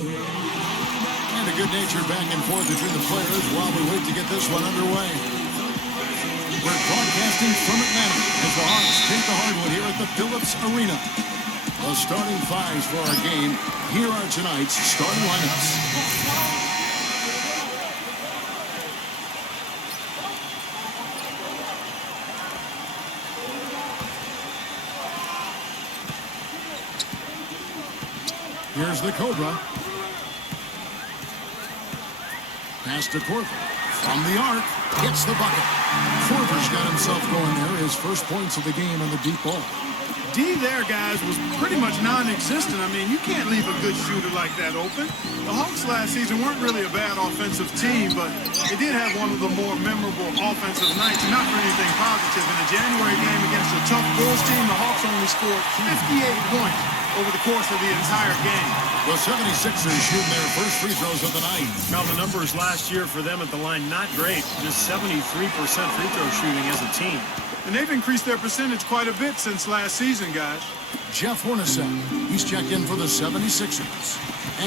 And a good-natured back and forth between the players while we wait to get this one underway. We're broadcasting from Atlanta as the Hawks take the hardwood here at the Phillips Arena. The starting fives for our game. Here are tonight's starting lineups. Here's the Cobra. Pass to Korver. From the arc, gets the bucket. Korver's got himself going there. His first points of the game on the deep ball. D there, guys, was pretty much non-existent. I mean, you can't leave a good shooter like that open. The Hawks last season weren't really a bad offensive team, but they did have one of the more memorable offensive nights, not for anything positive. In a January game against a tough Bulls team, the Hawks only scored 58 points over the course of the entire game. The 76ers shooting their first free throws of the night. Now, the numbers last year for them at the line, not great. Just 73% free throw shooting as a team. And they've increased their percentage quite a bit since last season, guys. Jeff Hornacek, he's checked in for the 76ers.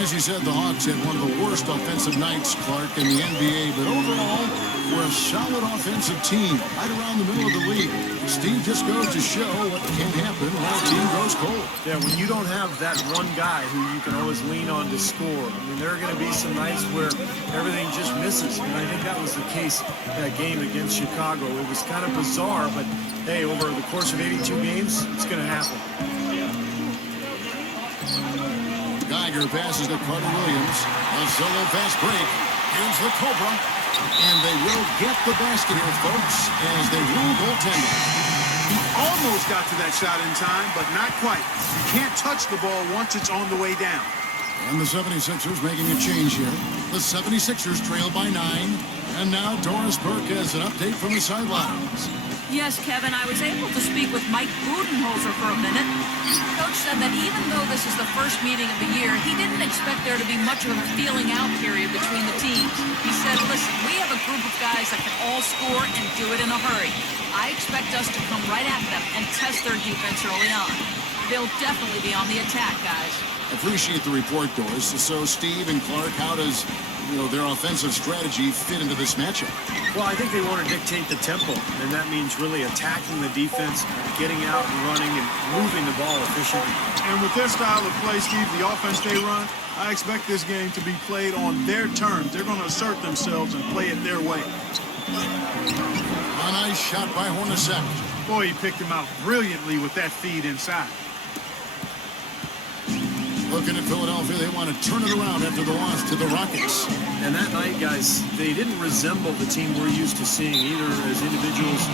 As you said, the Hawks had one of the worst offensive nights, Clark, in the NBA, but overall, we're a solid offensive team right around the middle of the league. Steve just goes to show what can happen when a team goes cold. Yeah, when you don't have that one guy who you can always lean on to score, I mean, there are going to be some nights where everything just misses, and I think that was the case in that game against Chicago. It was kind of bizarre, but hey, over the course of 82 games, it's going to happen. Geiger passes to Carter Williams. A solo fast break. Here's the Cobra. And they will get the basket here, folks, as they rule goaltending. He almost got to that shot in time, but not quite. You can't touch the ball once it's on the way down. And the 76ers making a change here. The 76ers trail by 9. And now Doris Burke has an update from the sidelines. Yes, Kevin, I was able to speak with Mike Budenholzer for a minute. Coach said that even though this is the first meeting of the year, he didn't expect there to be much of a feeling out period between the teams. He said, listen, we have a group of guys that can all score and do it in a hurry. I expect us to come right at them and test their defense early on. They'll definitely be on the attack, guys. Appreciate the report, Doris. So, Steve and Clark, how does their offensive strategy fit into this matchup? Well, I think they want to dictate the tempo, and that means really attacking the defense, getting out and running, and moving the ball efficiently. And with their style of play, Steve, the offense they run, I expect this game to be played on their terms. They're going to assert themselves and play it their way. A nice shot by Hornacek. Boy, he picked him out brilliantly with that feed inside. Looking at Philadelphia, they want to turn it around after the loss to the Rockets. And that night, guys, they didn't resemble the team we're used to seeing, either as individuals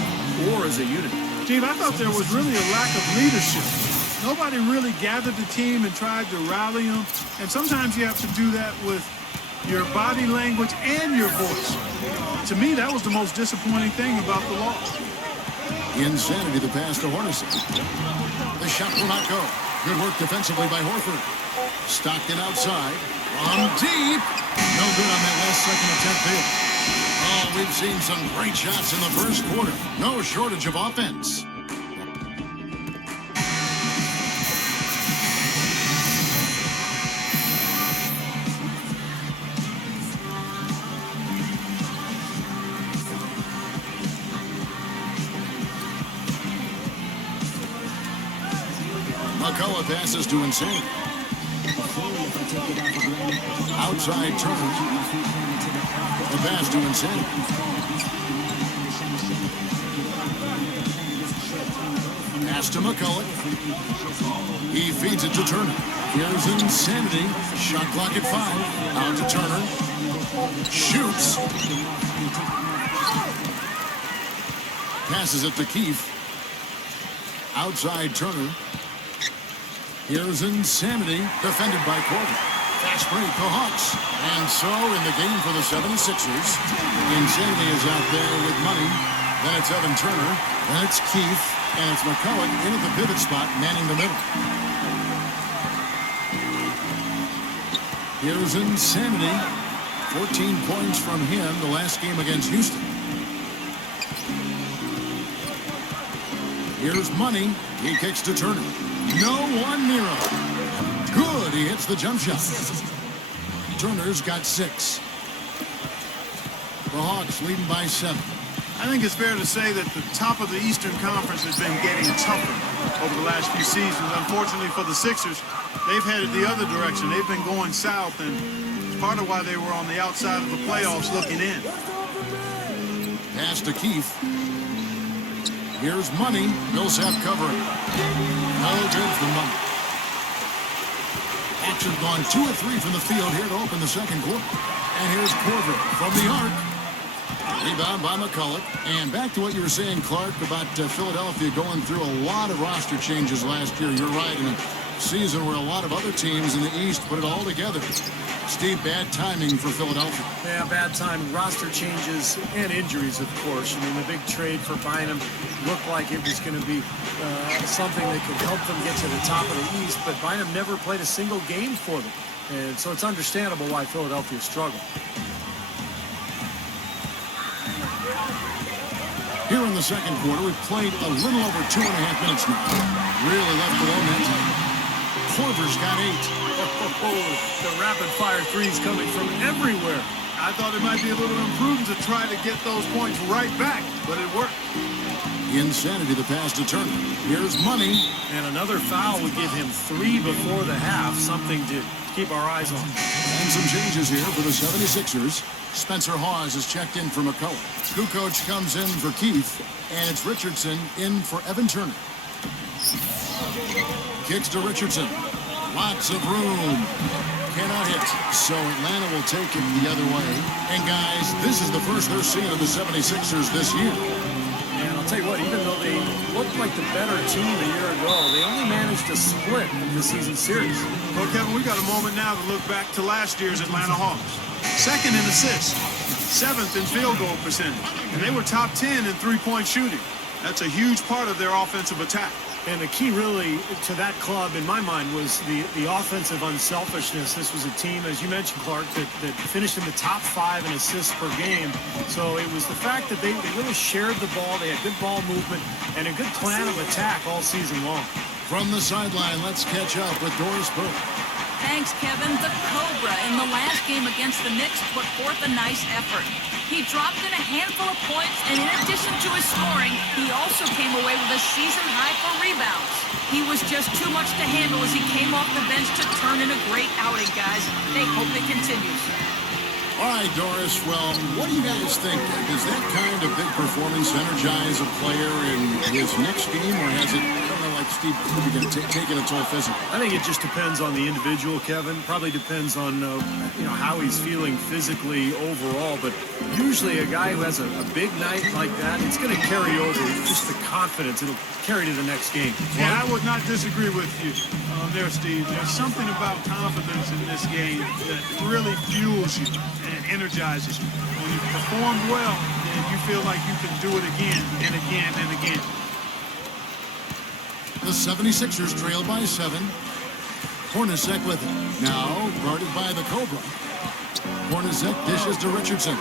or as a unit. Steve, I thought there was really a lack of leadership. Nobody really gathered the team and tried to rally them. And sometimes you have to do that with your body language and your voice. To me, that was the most disappointing thing about the loss. Insanity, the pass to Hornacek. The shot will not go. Good work defensively by Horford. Stockton outside. On deep. No good on that last second attempt there. Oh, we've seen some great shots in the first quarter. No shortage of offense. McCullough passes to Insanity. Outside Turner. The pass to Insanity. Pass to McCullough. He feeds it to Turner. Here's Insanity. Shot clock at 5. Out to Turner. Shoots. Passes it to Keefe. Outside Turner. Here's Insanity, defended by Korver. Fast break, the Hawks. And so, in the game for the 76ers, Insanity is out there with money. Then it's Evan Turner. Then it's Keefe. And it's McCullough in at the pivot spot, manning the middle. Here's Insanity. 14 points from him the last game against Houston. Here's Money. He kicks to Turner. No one near him. Good. He hits the jump shot. Turner's got 6. The Hawks leading by 7. I think it's fair to say that the top of the Eastern Conference has been getting tougher over the last few seasons. Unfortunately for the Sixers, they've headed the other direction. They've been going south, and it's part of why they were on the outside of the playoffs looking in. Pass to Keith. Here's Money. Millsap covering. No good for Money. Hawks have gone 2 of 3 from the field here to open the second quarter. And here's Corver from the arc. Rebound by McCulloch. And back to what you were saying, Clark, about Philadelphia going through a lot of roster changes last year. You're right, in a season where a lot of other teams in the East put it all together. Steve, bad timing for Philadelphia. Yeah, bad timing. Roster changes and injuries, of course. I mean, the big trade for Bynum looked like it was going to be something that could help them get to the top of the East, but Bynum never played a single game for them. And so it's understandable why Philadelphia struggled. Here in the second quarter, we've played a little over 2.5 minutes now. Really left below net. Corver's got 8. The rapid-fire threes coming from everywhere. I thought it might be a little imprudent to try to get those points right back, but it worked. Insanity, the pass to Turner. Here's Money. And another foul would give him 3 before the half, something to keep our eyes on. And some changes here for the 76ers. Spencer Hawes is checked in for McCulloch. Kukoc comes in for Keith, and it's Richardson in for Evan Turner. Kicks to Richardson. Lots of room. Cannot hit. So Atlanta will take it the other way. And guys, this is the first they're seeing of the 76ers this year. And I'll tell you what, even though they looked like the better team a year ago, they only managed to split in the season series. Well, Kevin, we got a moment now to look back to last year's Atlanta Hawks. 2nd in assists, 7th in field goal percentage, and they were top 10 in three-point shooting. That's a huge part of their offensive attack. And the key really to that club, in my mind, was the offensive unselfishness. This was a team, as you mentioned, Clark, that finished in the top 5 in assists per game. So it was the fact that they really shared the ball, they had good ball movement, and a good plan of attack all season long. From the sideline, let's catch up with Doris Burke. Thanks, Kevin. The Cobra in the last game against the Knicks put forth a nice effort. He dropped in a handful of points, and in addition to his scoring, he also came away with a season high for rebounds. He was just too much to handle as he came off the bench to turn in a great outing, guys. They hope it continues. All right, Doris, well, what do you guys think? Does that kind of big performance energize a player in his next game, or has it, I don't know, like Steve, taken a toll physically? I think it just depends on the individual, Kevin. Probably depends on how he's feeling physically overall. But usually a guy who has a big night like that, it's going to carry over. Just the confidence, it'll carry to the next game. Yeah, I would not disagree with you there, Steve. There's something about confidence in this game that really fuels you and energizes you. When you perform well, then you feel like you can do it again and again and again. The 76ers trail by 7. Hornacek with it. Now guarded by the Cobra. Hornacek dishes to Richardson.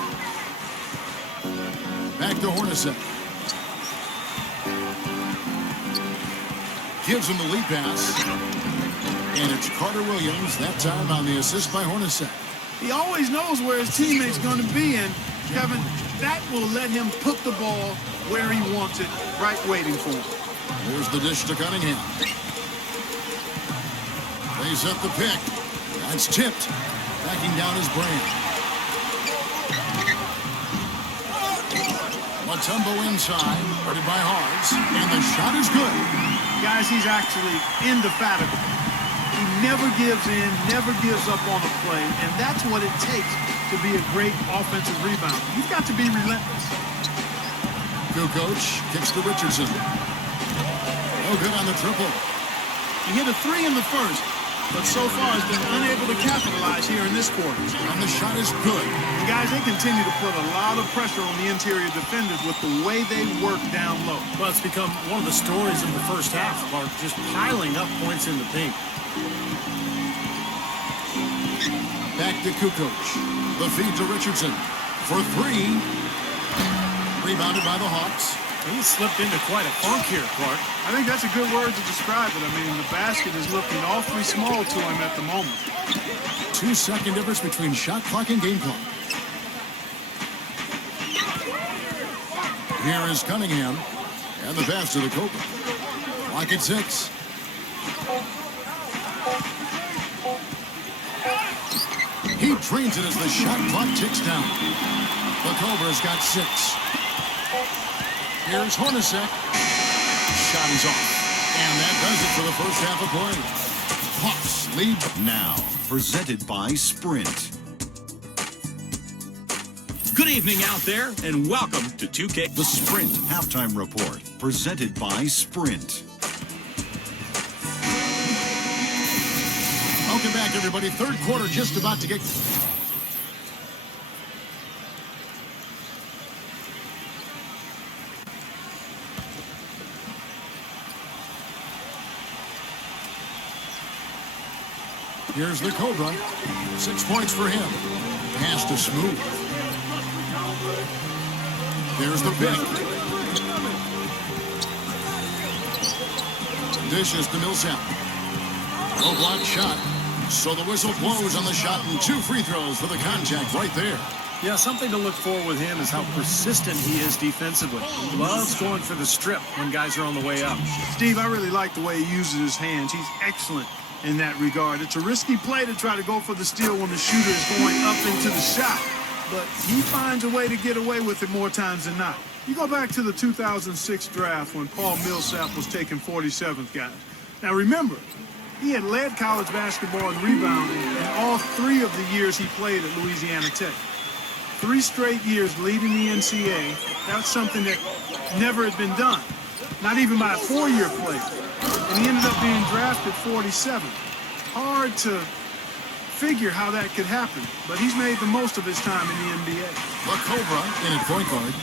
Back to Hornacek. Gives him the lead pass. And it's Carter Williams, that time on the assist by Hornacek. He always knows where his teammate's going to be, and Kevin, that will let him put the ball where he wants it, right waiting for him. There's the dish to Cunningham. Lays up the pick. That's tipped. Backing down his Brand. Mutombo inside, guarded by Hawes, and the shot is good. Guys, he's actually indefatigable. He never gives in, never gives up on a play, and that's what it takes to be a great offensive rebounder. You've got to be relentless. Kukoc kicks to Richardson. No good on the triple. He hit a 3 in the first, but so far has been unable to capitalize here in this quarter. And the shot is good. And guys, they continue to put a lot of pressure on the interior defenders with the way they work down low. Well, it's become one of the stories of the first half, Mark, just piling up points in the paint. Back to Kukoc. The feed to Richardson for 3. Rebounded by the Hawks. He slipped into quite a funk here, Clark. I think that's a good word to describe it. I mean, the basket is looking awfully small to him at the moment. 2-second difference between shot clock and game clock. Here is Cunningham. And the pass to the Cobra. Clock at 6. He drains it as the shot clock ticks down. The Cobra's got 6. Here's Hornacek. Shot is off. And that does it for the first half of play. Hawks lead. Now, presented by Sprint. Good evening out there, and welcome to 2K. The Sprint Halftime Report, presented by Sprint. Welcome back, everybody. Third quarter just about to get... Here's the Cobra. 6 points for him. Pass to Smooth. There's the pick. Dishes to Millsap. No block shot. So the whistle blows on the shot and 2 free throws for the contact right there. Yeah, something to look for with him is how persistent he is defensively. He loves going for the strip when guys are on the way up. Steve, I really like the way he uses his hands. He's excellent in that regard. It's a risky play to try to go for the steal when the shooter is going up into the shot, but he finds a way to get away with it more times than not. You go back to the 2006 draft when Paul Millsap was taking 47th, guys. Now remember, he had led college basketball in rebounding in all 3 of the years he played at Louisiana Tech. 3 straight years leading the NCAA. That's something that never had been done, not even by a 4-year player. And he ended up being drafted 47th. Hard to figure how that could happen, but he's made the most of his time in the NBA. The Cobra in at point guard.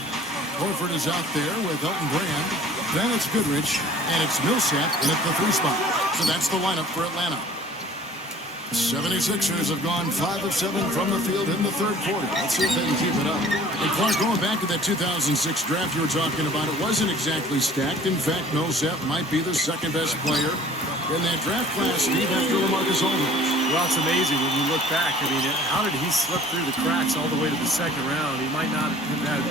Horford is out there with Elton Brand. Then it's Goodrich, and it's Millsap in at the 3 spot. So that's the lineup for Atlanta. 76ers have gone 5 of 7 from the field in the third quarter. Let's see if they can keep it up. And Clark, going back to that 2006 draft you were talking about, it wasn't exactly stacked. In fact, Millsap might be the second best player in that draft class, Steve, after LaMarcus Aldridge. Well, it's amazing when you look back. I mean, how did he slip through the cracks all the way to the second round? He might not have had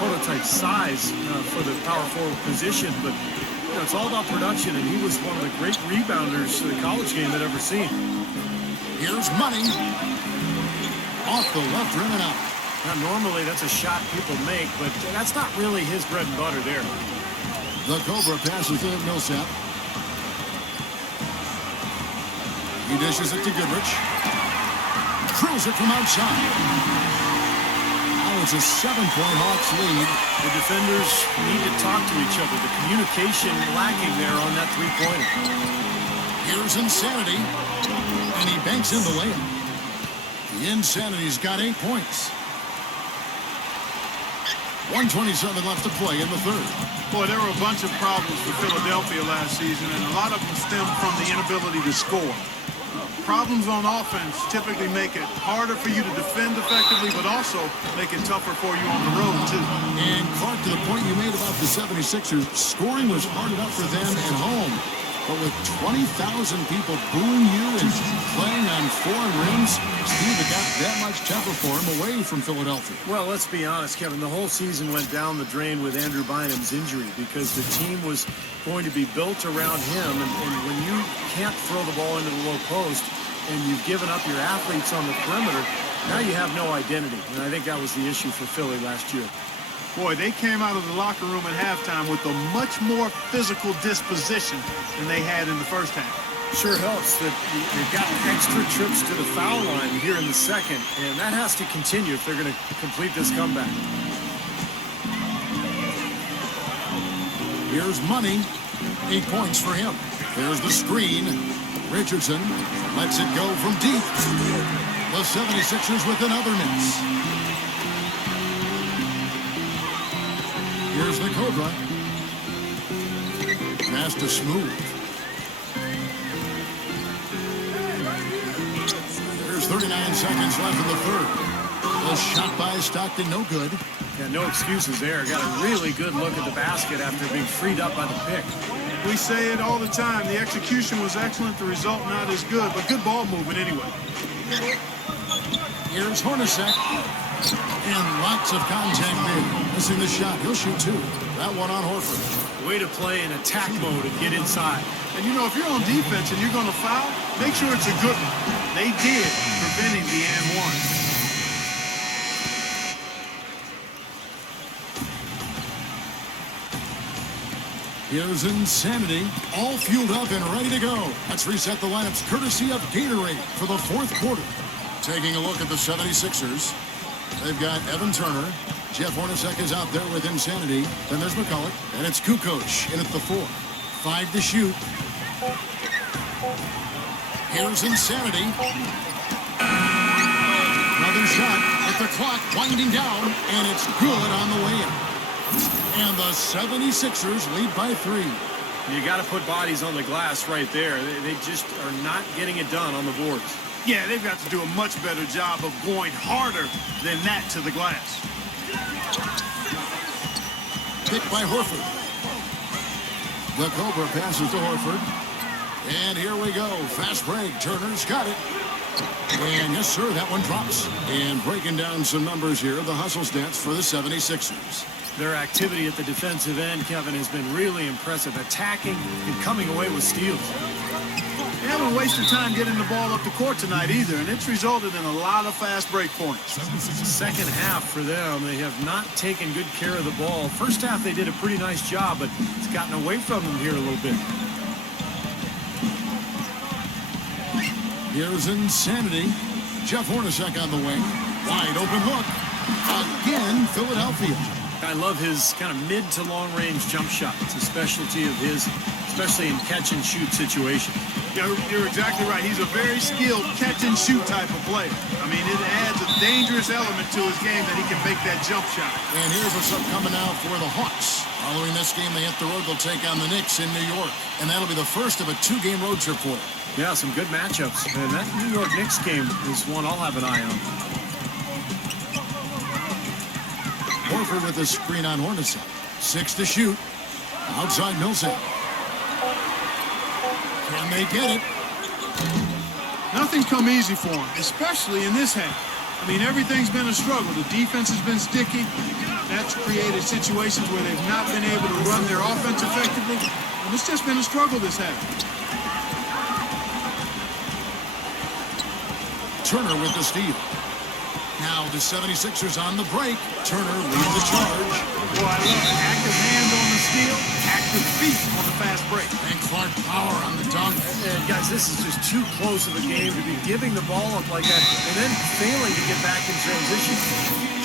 prototype size for the power forward position, but you know, it's all about production, and he was one of the great rebounders the college game had ever seen. Here's Money. Off the left rim and out. Now, normally that's a shot people make, but that's not really his bread and butter there. The Cobra passes to Millsap. He dishes it to Goodrich. Drills it from outside. Now it's a 7-point Hawks lead. The defenders need to talk to each other. The communication lacking there on that three-pointer. Here's Insanity. And he banks in the layup. The Insanity's got 8 points. 1:27 left to play in the third. Boy, there were a bunch of problems for Philadelphia last season, and a lot of them stem from the inability to score. Problems on offense typically make it harder for you to defend effectively, but also make it tougher for you on the road, too. And Clark, to the point you made about the 76ers, scoring was hard enough for them at home. But with 20,000 people booing you and playing on foreign rims, Steve, it got that much tougher for him away from Philadelphia. Well, let's be honest, Kevin. The whole season went down the drain with Andrew Bynum's injury because the team was going to be built around him. And when you can't throw the ball into the low post and you've given up your athletes on the perimeter, now you have no identity. And I think that was the issue for Philly last year. Boy, they came out of the locker room at halftime with a much more physical disposition than they had in the first half. Sure helps that you've got extra trips to the foul line here in the second, and that has to continue if they're going to complete this comeback. Here's Money. 8 points for him. There's the screen. Richardson lets it go from deep. The 76ers with another miss. Here's the Cobra. Pass to Smooth. There's 39 seconds left in the third. The shot by Stockton, no good. Yeah, no excuses there. Got a really good look at the basket after being freed up by the pick. We say it all the time. The execution was excellent. The result not as good, but good ball movement anyway. Here's Hornacek. And lots of contact there. Missing the shot. He'll shoot two. That one on Horford. Way to play in attack mode and get inside. And you know, if you're on defense and you're going to foul, make sure it's a good one. They did, preventing the and one. Here's Insanity, all fueled up and ready to go. Let's reset the lineups courtesy of Gatorade for the fourth quarter. Taking a look at the 76ers. They've got Evan Turner. Jeff Hornacek is out there with Insanity. Then there's McCulloch. And it's Kukoc in at the 4. 5 to shoot. Here's Insanity. Another shot with the clock winding down. And it's good on the way in. And the 76ers lead by 3. You got to put bodies on the glass right there. They just are not getting it done on the boards. Yeah, they've got to do a much better job of going harder than that to the glass. Picked by Horford. The Cobra passes to Horford. And here we go. Fast break. Turner's got it. And yes, sir, that one drops. And breaking down some numbers here, the hustle stats for the 76ers. Their activity at the defensive end, Kevin, has been really impressive. Attacking and coming away with steals. They haven't wasted time getting the ball up the court tonight either, and it's resulted in a lot of fast break points. Second half for them, they have not taken good care of the ball. First half, they did a pretty nice job, but it's gotten away from them here a little bit. Here's Insanity. Jeff Hornacek on the wing. Wide open look. Again, Philadelphia. I love his kind of mid to long range jump shot. It's a specialty of his, especially in catch and shoot situations. You're exactly right. He's a very skilled catch and shoot type of player. I mean, it adds a dangerous element to his game that he can make that jump shot. And here's what's up coming out for the Hawks. Following this game, they hit the road. They'll take on the Knicks in New York. And that'll be the first of a 2-game road trip for them. Yeah, some good matchups. And that New York Knicks game is one I'll have an eye on. Horford with a screen on Hornacek. 6 to shoot. Outside Millsap. Can they get it? Nothing come easy for him, especially in this half. I mean, everything's been a struggle. The defense has been sticky. That's created situations where they've not been able to run their offense effectively. And it's just been a struggle this half. Turner with the steal. Now the 76ers on the break. Turner leads the charge. Boy, I love it. Active hands on the steal, active feet on the fast break. And Clark power on the dunk. And guys, this is just too close of a game to be giving the ball up like that and then failing to get back in transition.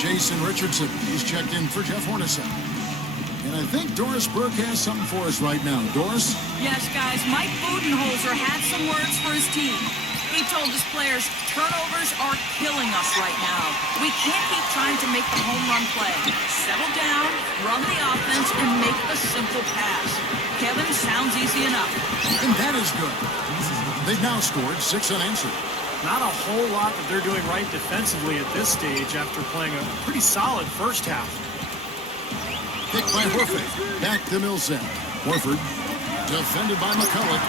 Jason Richardson, he's checked in for Jeff Hornacek. And I think Doris Burke has something for us right now. Doris? Yes, guys, Mike Budenholzer had some words for his team. He told his players, turnovers are killing us right now. We can't keep trying to make the home run play. Settle down, run the offense, and make a simple pass. Kevin, sounds easy enough. And that is good. They've now scored 6 unanswered. Not a whole lot that they're doing right defensively at this stage after playing a pretty solid first half. Picked by Horford. Back to Millsap. Horford defended by McCulloch.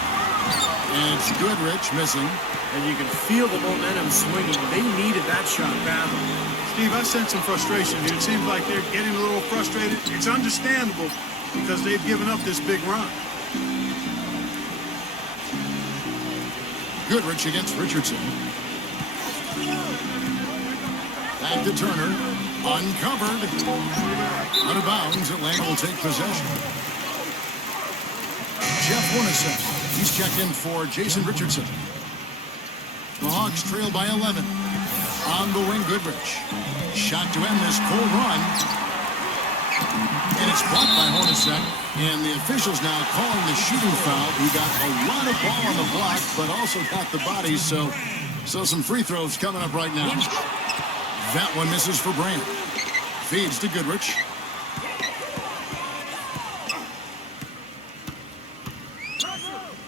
And it's Goodrich missing. And you can feel the momentum swinging. They needed that shot badly. Steve, I sense some frustration here. It seems like they're getting a little frustrated. It's understandable because they've given up this big run. Goodrich against Richardson. Back to Turner. Uncovered. Out of bounds. Atlanta will take possession. Jeff Hornacek. He's checked in for Jason Richardson. The Hawks trail by 11. On the wing, Goodrich. Shot to end this cold run. And it's blocked by Hornacek. And the officials now calling the shooting foul. He got a lot of ball on the block, but also got the body. So some free throws coming up right now. That one misses for Brand. Feeds to Goodrich.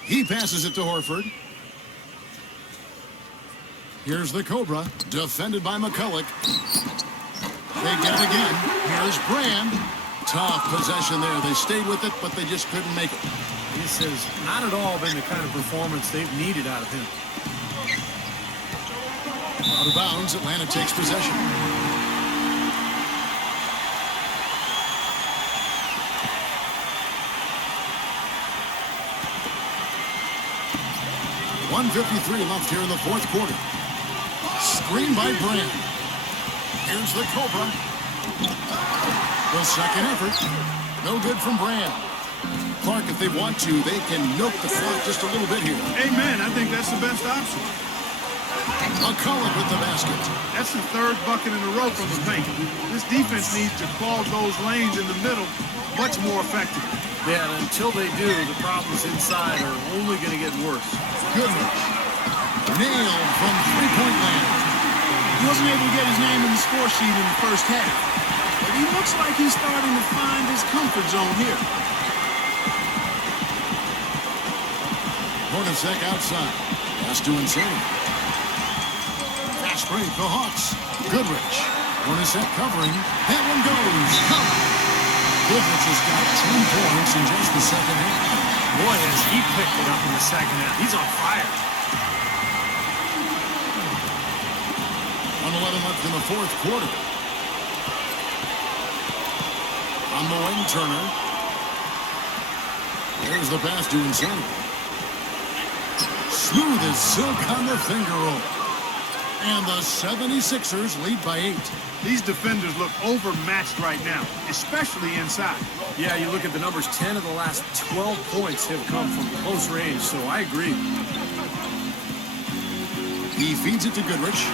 He passes it to Horford. Here's the Cobra, defended by McCulloch. They get it again. Here's Brand. Tough possession there. They stayed with it, but they just couldn't make it. This has not at all been the kind of performance they've needed out of him. Out of bounds, Atlanta takes possession. .153 left here in the fourth quarter. Screen by Brand. Here's the Cobra. The second effort. No good from Brand. Clark, if they want to, they can milk the clock just a little bit here. Amen. I think that's the best option. McCullough with the basket. That's the third bucket in a row from the paint. This defense needs to clog those lanes in the middle much more effectively. Yeah, and until they do, the problems inside are only going to get worse. Goodrich. Nailed from three-point land. He wasn't able to get his name in the score sheet in the first half. But he looks like he's starting to find his comfort zone here. Hornacek outside. Pass to Insane. Fast break, the Hawks. Goodrich. Hornacek covering. That one goes. Cover. Goodrich has got 10 points in just the second half. Boy, has he picked it up in the second half. He's on fire. 1:11 left in the fourth quarter. On the wing, Turner. There's the pass to Insane. Smooth as silk on the finger roll. And the 76ers lead by 8. These defenders look overmatched right now, especially inside. Yeah, you look at the numbers, 10 of the last 12 points have come from close range, so I agree. He feeds it to Goodrich.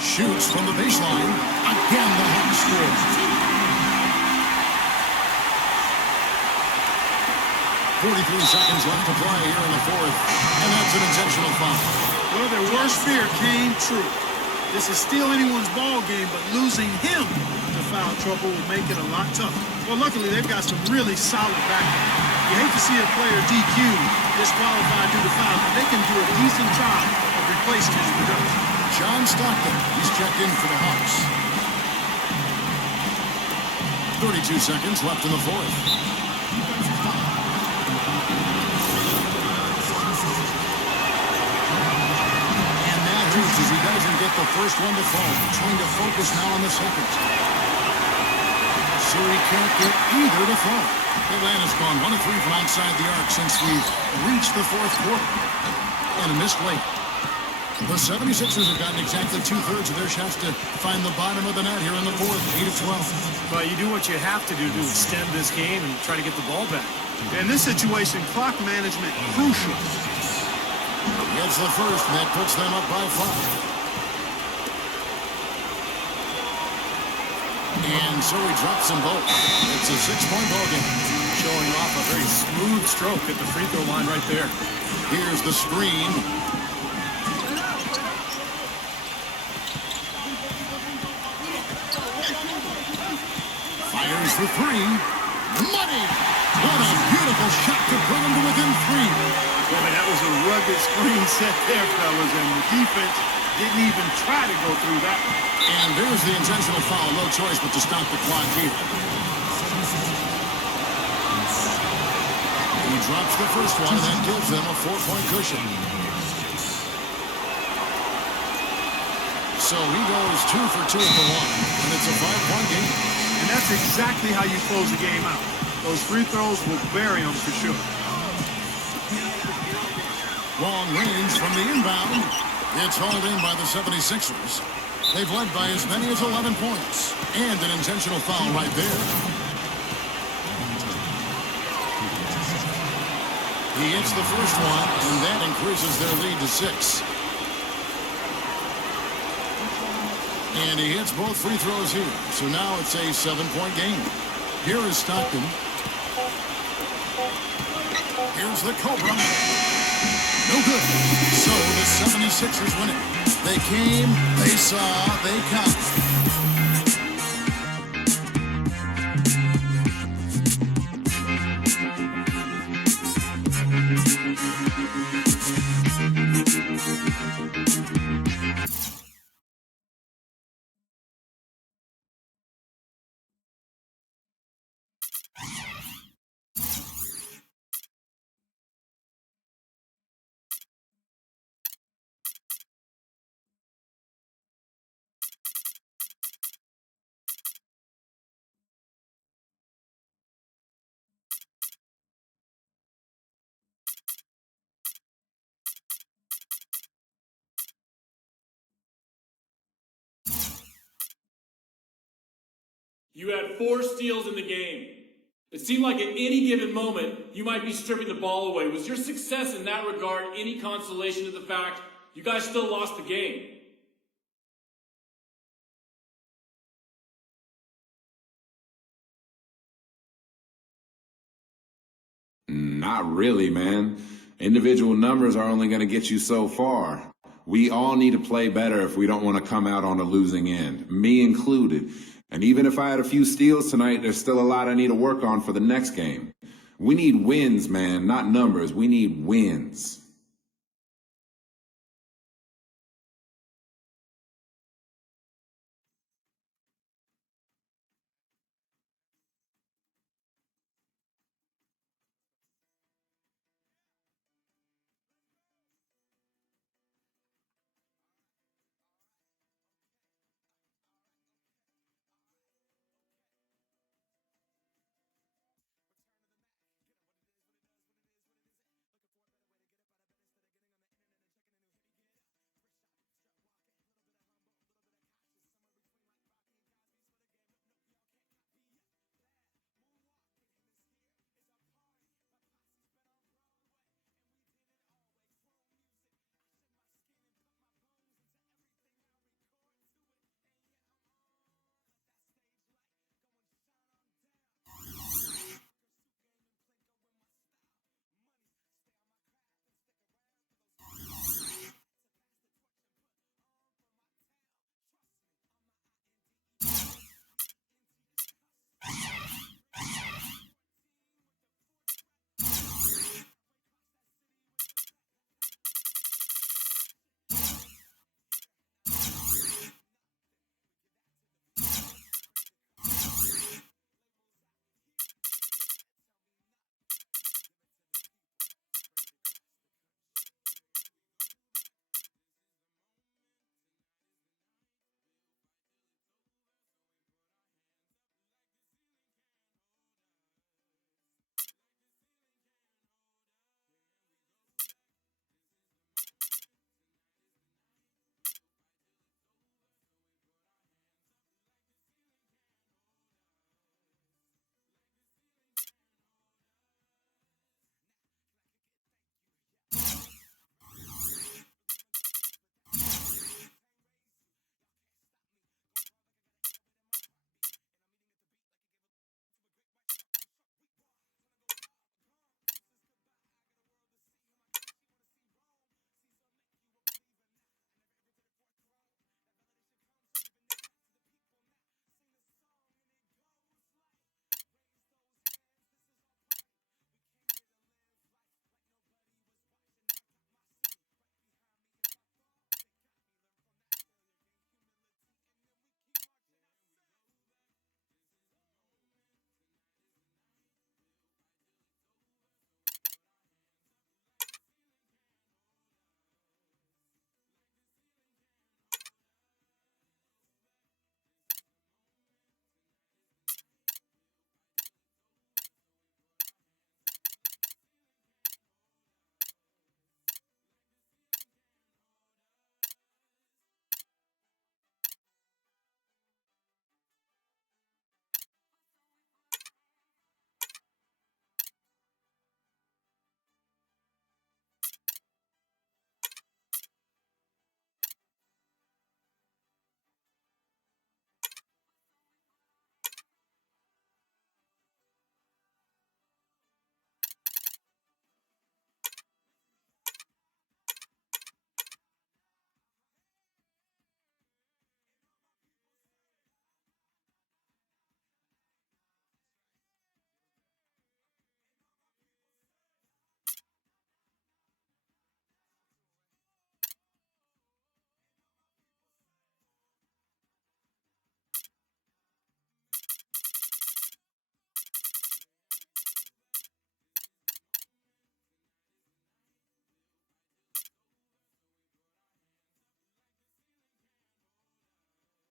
Shoots from the baseline. Again, the Hawks score. 43 seconds left to play here in the fourth. And that's an intentional foul. Well, their worst fear came true. This is still anyone's ball game, but losing him to foul trouble will make it a lot tougher. Well, luckily, they've got some really solid backup. You hate to see a player DQ'd, disqualified due to foul, but they can do a decent job of replacing his production. John Stockton, he's checked in for the Hawks. 32 seconds left in the fourth. As he doesn't get the first one to fall, trying to focus now on the second. So he can't get either to fall. Atlanta's gone 1 of 3 from outside the arc since we've reached the fourth quarter. And a missed late. The 76ers have gotten exactly 2/3 of their shots to find the bottom of the net here in the fourth, 8-12. But you do what you have to do to extend this game and try to get the ball back. In this situation, clock management crucial. Gets the first, and that puts them up by 5. And so he drops them both. It's a 6-point ball game. Showing off a very smooth stroke at the free throw line right there. Here's the screen. Fires for 3. Money! What a beautiful shot to bring him to within 3. Boy, that was a rugged screen set there, fellas, and the defense didn't even try to go through that. And there's the intentional foul. No choice but to stop the clock here. He drops the first one, and that gives them a 4-point cushion. So he goes 2 for 2 at the line, and it's a 5-point game. And that's exactly how you close the game out. Those free throws will bury them for sure. Long range from the inbound. It's hauled in by the 76ers. They've led by as many as 11 points. And an intentional foul right there. He hits the first one, and that increases their lead to 6. And he hits both free throws here. So now it's a 7-point game. Here is Stockton. Here's the Cobra. No good. So the 76ers win it. They came, they saw, they come. You had 4 steals in the game. It seemed like at any given moment, you might be stripping the ball away. Was your success in that regard any consolation to the fact you guys still lost the game? Not really, man. Individual numbers are only going to get you so far. We all need to play better if we don't want to come out on the losing end, me included. And even if I had a few steals tonight, there's still a lot I need to work on for the next game. We need wins, man, not numbers. We need wins.